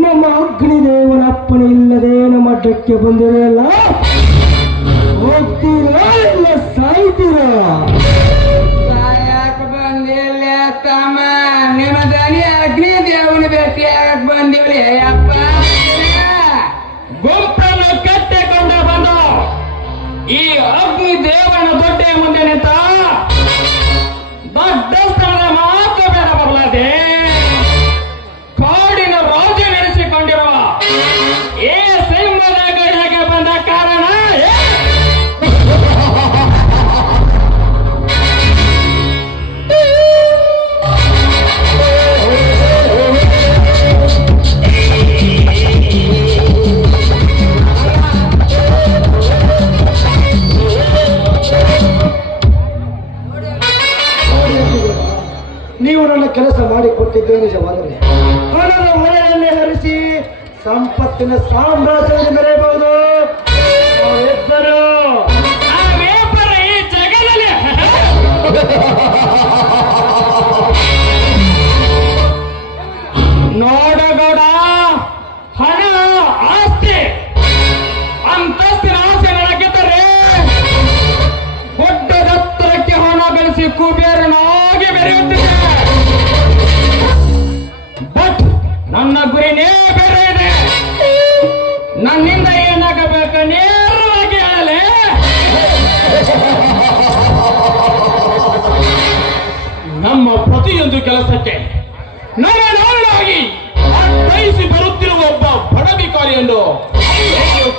ನಮ್ಮ ಅಗ್ನಿದೇವನ ಅಪ್ಪಣೆ ಇಲ್ಲದೆ ನಮ್ಮ ಅಡ್ಡಕ್ಕೆ ಬಂದಿರಲ್ಲ ಹೋಗ್ತೀರಾ ಇಲ್ಲ ತಮ್ಮ ಅಗ್ನಿ ದೇವನ ಗುಂಪನ್ನು ಕಟ್ಟಿಕೊಂಡು ಬಂದು ಈ ಅಗ್ನಿ ದೇವನ ದೊಡ್ಡ ಮುಂದೆ ನೀವು ಮಾಡಿ ಕೆಲಸ ಮಾಡಿಕೊಟ್ಟಿದ್ದೇ ನಿಜವಾದರೆ ಹಣದ ಹೊಳೆಯನ್ನೇ ಹರಿಸಿ ಸಂಪತ್ತಿನ ಸಾಮ್ರಾಜ್ಯವನ್ನು ಮೆರೆಯಬಹುದು. ಪ್ರತಿಯೊಂದು ಕೆಲಸಕ್ಕೆ ನನ್ನ ನಾಳಾಗಿ ಅರ್ಥೈಸಿ ಬರುತ್ತಿರುವ ಒಬ್ಬ ಬಡಬಿಕಾರಿಯನ್ನು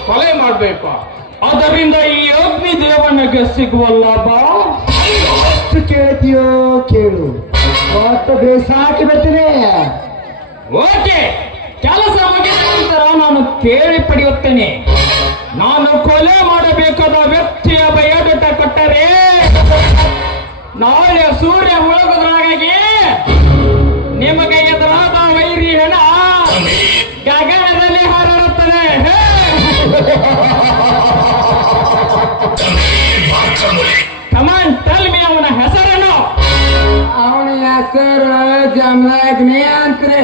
ಕೊಲೆ ಮಾಡಬೇಕು? ಅದರಿಂದ ಈ ಅಗ್ನಿ ದೇವನಿಗೆ ಸಿಗುವ ಲಾಭ? ಎಷ್ಟು ಕೇಳ್ತೀಯೋ ಕೇಳು. ಮತ್ತೆ ಬೇಸಾಕಿ ಬರ್ತೀನಿ. ಓಕೆ ಕೆಲಸ ಮುಗಿದ ನಂತರ ನಾನು ಕೇಳಿ ಪಡೆಯುತ್ತೇನೆ. ನಾನು ಕೊಲೆ ಮಾಡಬೇಕಾದ ವ್ಯಕ್ತಿಯ ಬಯೋಡೇಟ ಕೊಟ್ಟರೆ ನಾಳೆ ಸೂರ್ಯ ಮುಳುಗುದ್ರಾಗಿ ನಿಮಗೆ ಎದುರಾದ ವೈರಿ ಹೆಣ ಗಗನದಲ್ಲಿ ಹಾರಾಡುತ್ತದೆ ಕಮಾನ್ ಟೆಲ್ ಮಿ ಅವನ ಹೆಸರೇನು ಅವನ ಹೆಸರು ಜಮದಗ್ನಿ ಅಂತ್ರಿ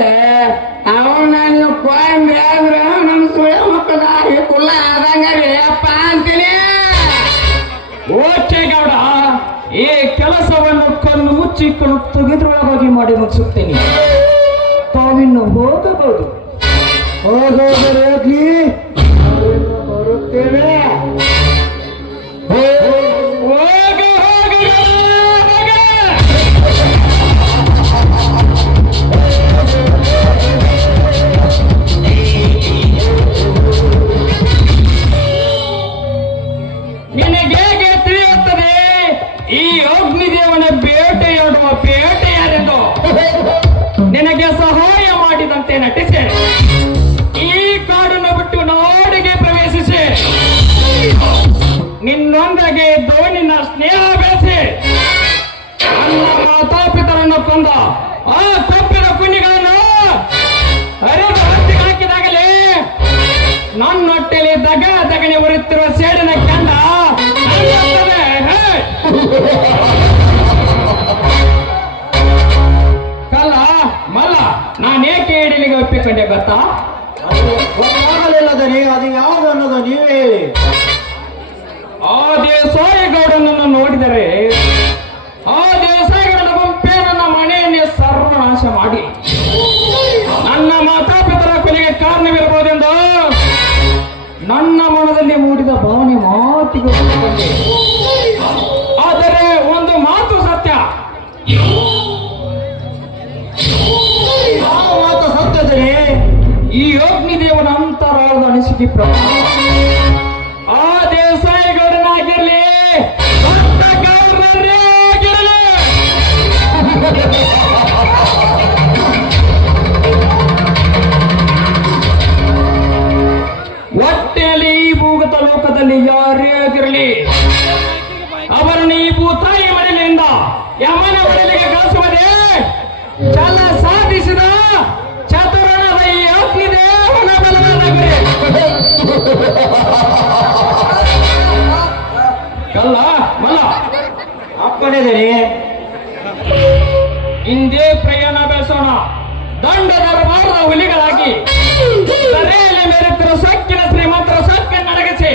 ಅವನ ನೀವು ಕೊಂಡ್ರಿ ಅಂದ್ರ ನಮ್ ಸುಳ್ಳ ಮಕ್ಕಳ ಕುಲ್ಲ ಆದಂಗ ರೀ ಅಪ್ಪ ಅಂತೀನಿ. ಓಕೆ ಗೌಡ ಈ ಕೆಲಸವನ್ನು ಕಣ್ಣು ಮುಚ್ಚಿಕೊಂಡು ತೆಗೆದ್ರೊಳಗಾಗಿ ಮಾಡಿ ಮುಗಿಸುತ್ತೇನೆ. ತಾವಿನ್ನು ಹೋಗಬಹುದು. ಹೋಗೋದರೆ ಯಾರೆಂದು ನಿನಗೆ ಸಹಾಯ ಮಾಡಿದಂತೆ ನಟಿಸಿ. ಈ ಕಾಡನ್ನು ಬಿಟ್ಟು ನಾಡಿಗೆ ಪ್ರವೇಶಿಸಿ. ನಿನ್ನೊಂದಿಗೆ ಧೋನಿನ ಸ್ನೇಹ ಬೆಳೆಸಿ. ನನ್ನ ಮಾತಾಪಿತರನ್ನು ಕೊಂದ ಆ ಕೊಪ್ಪಿದ ಕುಣಿಗಳನ್ನು ಅರಿದು ಹತ್ತಿ ಹಾಕಿದಾಗಲೇ ನನ್ನೊಟ್ಟೆಲಿ ದಗ ದಗನೆ ಉರಿತಿರುವ ಗೊತ್ತಾ ಗೊತ್ತಾಗಲಿಲ್ಲದನಿ ಅದು ಯಾವುದು ಅನ್ನೋದು ನೀವೇ ಹೇಳಿ. ಆ ದೇಸಾಯಿಗೌಡನನ್ನು ನೋಡಿದರೆ ಪ್ರಕಾರ ಆ ಗೌರವರೇ ಆಗಿರಲಿ. ಹೊಟ್ಟೆಯಲ್ಲಿ ಈ ಭೂಗತ ಲೋಕದಲ್ಲಿ ಯಾರೇ ಆಗಿರಲಿ, ಅವರನ್ನು ಈ ಭೂತಾಯಿ ಮನೆಯಿಂದ ಯಮನ ಮನೆಗೆ ಕಳಿಸುವುದೇ ಅಪ್ಪನಿದನಿ ಹಿಂದೆ ಪ್ರಯಾಣ ಬೆಳೆಸೋಣ. ದಂಡ ದರಬಾರದ ಹುಲಿಗಳಾಗಿ. ತಲೆಯಲ್ಲಿ ಮೇರುತ್ತಿರುವ ಸೊಕ್ಕಿನ ಶ್ರೀಮಂತರ ಸೊಕ್ಕನ್ನು ಅಡಗಿಸಿ